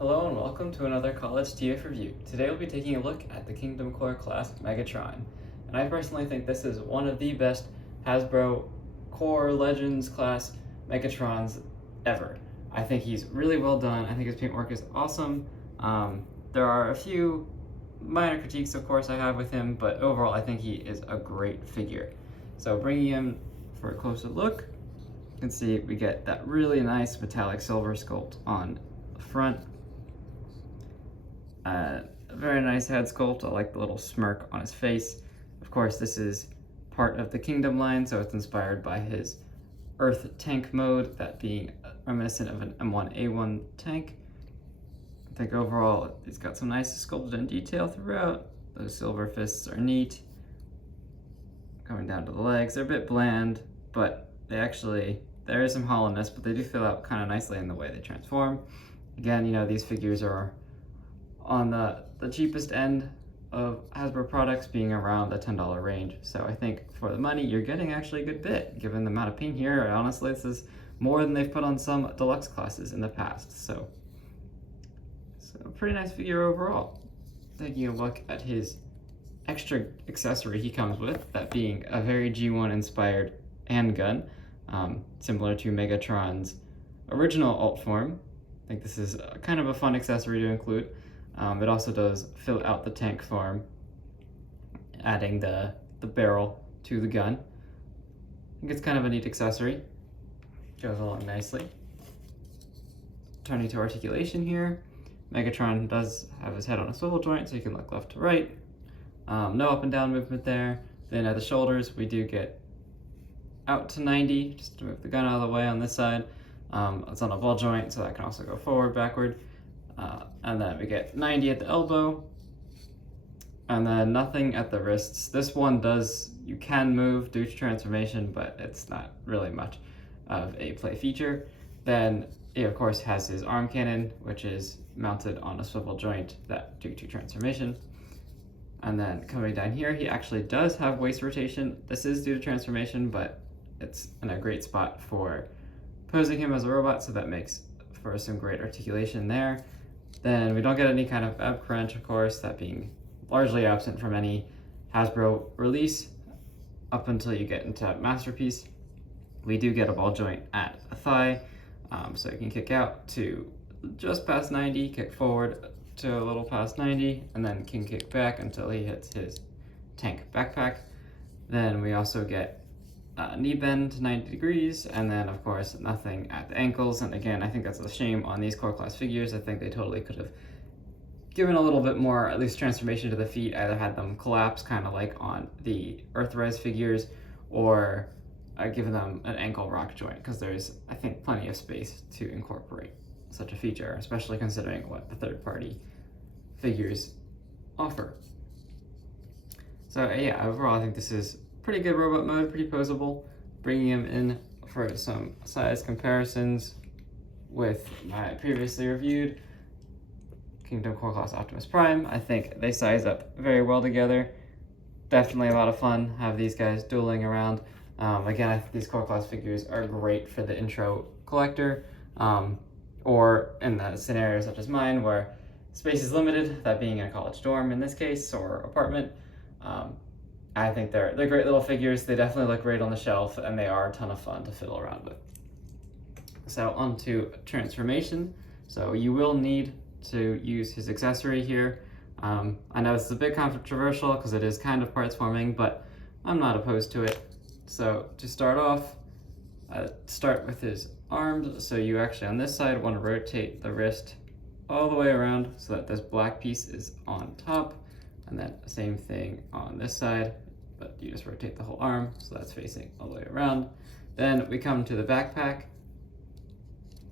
Hello and welcome to another College TF review. Today we'll be taking a look at the Kingdom Core class Megatron. And I personally think this is one of the best Hasbro Core Legends class Megatrons ever. I think he's really well done. I think his paintwork is awesome. There are a few minor critiques, of course, I have with him, but overall I think he is a great figure. So bringing him for a closer look, you can see we get that really nice metallic silver sculpt on the front. A very nice head sculpt. I like the little smirk on his face. Of course, this is part of the Kingdom line, so it's inspired by his Earth tank mode, that being reminiscent of an M1A1 tank. I think overall, he's got some nice sculpted in detail throughout. Those silver fists are neat. Coming down to the legs, they're a bit bland, but there is some hollowness, but they do fill out kind of nicely in the way they transform. Again, you know, these figures are on the cheapest end of Hasbro products, being around the $10 range. So I think for the money, you're getting actually a good bit, given the amount of paint here. Honestly, this is more than they've put on some deluxe classes in the past. So a pretty nice figure overall. Taking a look at his extra accessory he comes with, that being a very G1 inspired handgun, similar to Megatron's original alt form. I think this is kind of a fun accessory to include. It also does fill out the tank form, adding the barrel to the gun. I think it's kind of a neat accessory. Goes along nicely. Turning to articulation here, Megatron does have his head on a swivel joint, so you can look left to right. No up and down movement there. Then at the shoulders, we do get out to 90, just to move the gun out of the way on this side. It's on a ball joint, so that can also go forward, backward. And then we get 90 at the elbow, and then nothing at the wrists. This one you can move due to transformation, but it's not really much of a play feature. Then he of course has his arm cannon, which is mounted on a swivel joint, that due to transformation. And then coming down here, he actually does have waist rotation. This is due to transformation, but it's in a great spot for posing him as a robot, so that makes for some great articulation there. Then we don't get any kind of ab crunch, of course, that being largely absent from any Hasbro release up until you get into Masterpiece. We do get a ball joint at the thigh, so you can kick out to just past 90, kick forward to a little past 90, and then can kick back until he hits his tank backpack. Then we also get knee bend to 90 degrees, and then of course nothing at the ankles. And again, I think that's a shame on these core class figures. I think they totally could have given a little bit more, at least transformation to the feet, either had them collapse kind of like on the Earthrise figures, or given them an ankle rock joint, because there's, I think, plenty of space to incorporate such a feature, especially considering what the third-party figures offer. So yeah, overall I think this is pretty good robot mode, pretty posable. Bringing him in for some size comparisons with my previously reviewed Kingdom Core Class Optimus Prime, I think they size up very well together. Definitely a lot of fun, have these guys dueling around. Again, I think these Core Class figures are great for the intro collector, or in the scenario such as mine where space is limited, that being in a college dorm in this case, or apartment. I think they're great little figures. They definitely look great on the shelf, and they are a ton of fun to fiddle around with. So on to transformation. So you will need to use his accessory here. I know this is a bit controversial because it is kind of parts forming, but I'm not opposed to it. So to start off, start with his arms. So you actually on this side want to rotate the wrist all the way around so that this black piece is on top. And then same thing on this side, but you just rotate the whole arm, so that's facing all the way around. Then we come to the backpack,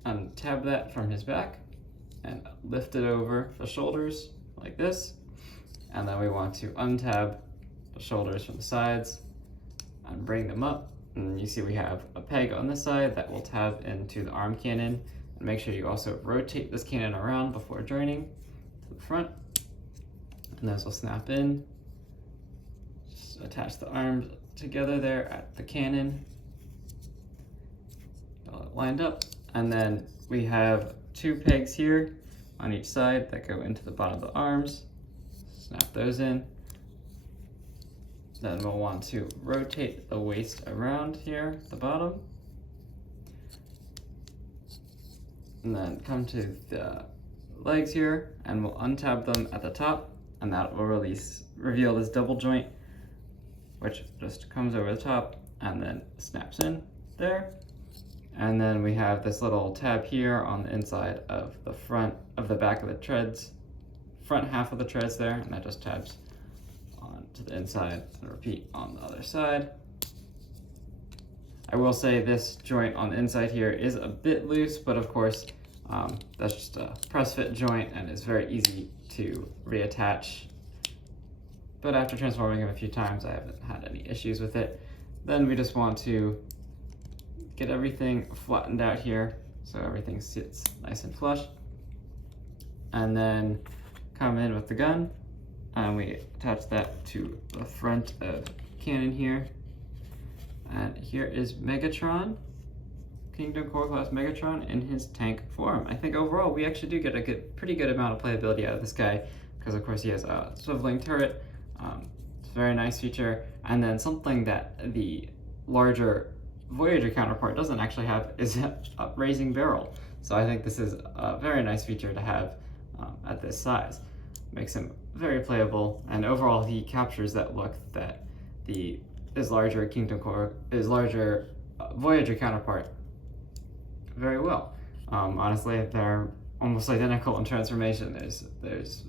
untab that from his back, and lift it over the shoulders like this. And then we want to untab the shoulders from the sides and bring them up. And you see we have a peg on this side that will tab into the arm cannon. And make sure you also rotate this cannon around before joining to the front. And those will snap in. Just attach the arms together there at the cannon. All lined up. And then we have two pegs here on each side that go into the bottom of the arms. Snap those in. Then we'll want to rotate the waist around here at the bottom. And then come to the legs here, and we'll untab them at the top, and that will reveal this double joint, which just comes over the top and then snaps in there. And then we have this little tab here on the inside of the front of the back of the treads, front half of the treads there, and that just tabs on to the inside and repeat on the other side. I will say this joint on the inside here is a bit loose, but of course that's just a press fit joint and it's very easy to reattach. But after transforming him a few times, I haven't had any issues with it. Then we just want to get everything flattened out here so everything sits nice and flush. And then come in with the gun and we attach that to the front of cannon here. And here is Megatron, Kingdom Core Class Megatron in his tank form. I think overall we actually do get a pretty good amount of playability out of this guy because of course he has a swiveling turret. It's a very nice feature. And then something that the larger Voyager counterpart doesn't actually have is a raising barrel. So I think this is a very nice feature to have at this size. Makes him very playable, and overall he captures that look that his larger Voyager counterpart very well. Honestly, they're almost identical in transformation. There's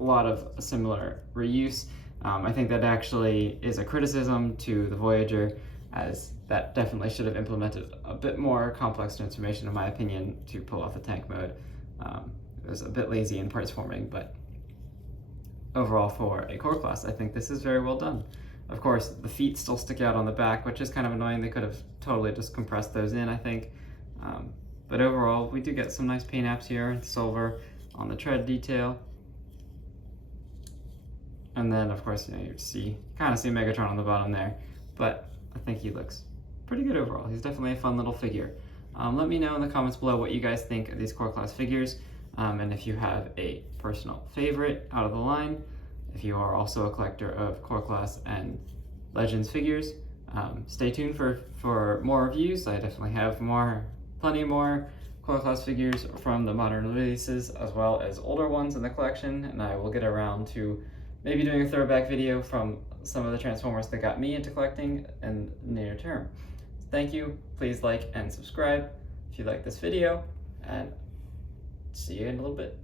a lot of similar reuse. I think that actually is a criticism to the Voyager, as that definitely should have implemented a bit more complex transformation, in my opinion, to pull off the tank mode. It was a bit lazy in parts forming, but overall for a core class, I think this is very well done. Of course, the feet still stick out on the back, which is kind of annoying. They could have totally just compressed those in, I think. But overall, we do get some nice paint apps here, silver on the tread detail. And then, of course, you kind of see Megatron on the bottom there, but I think he looks pretty good overall. He's definitely a fun little figure. Let me know in the comments below what you guys think of these core class figures, and if you have a personal favorite out of the line. If you are also a collector of core class and Legends figures, stay tuned for more reviews. I definitely have plenty more core class figures from the modern releases as well as older ones in the collection, and I will get around to maybe doing a throwback video from some of the Transformers that got me into collecting in the near term. Thank you. Please like and subscribe if you like this video, and see you in a little bit.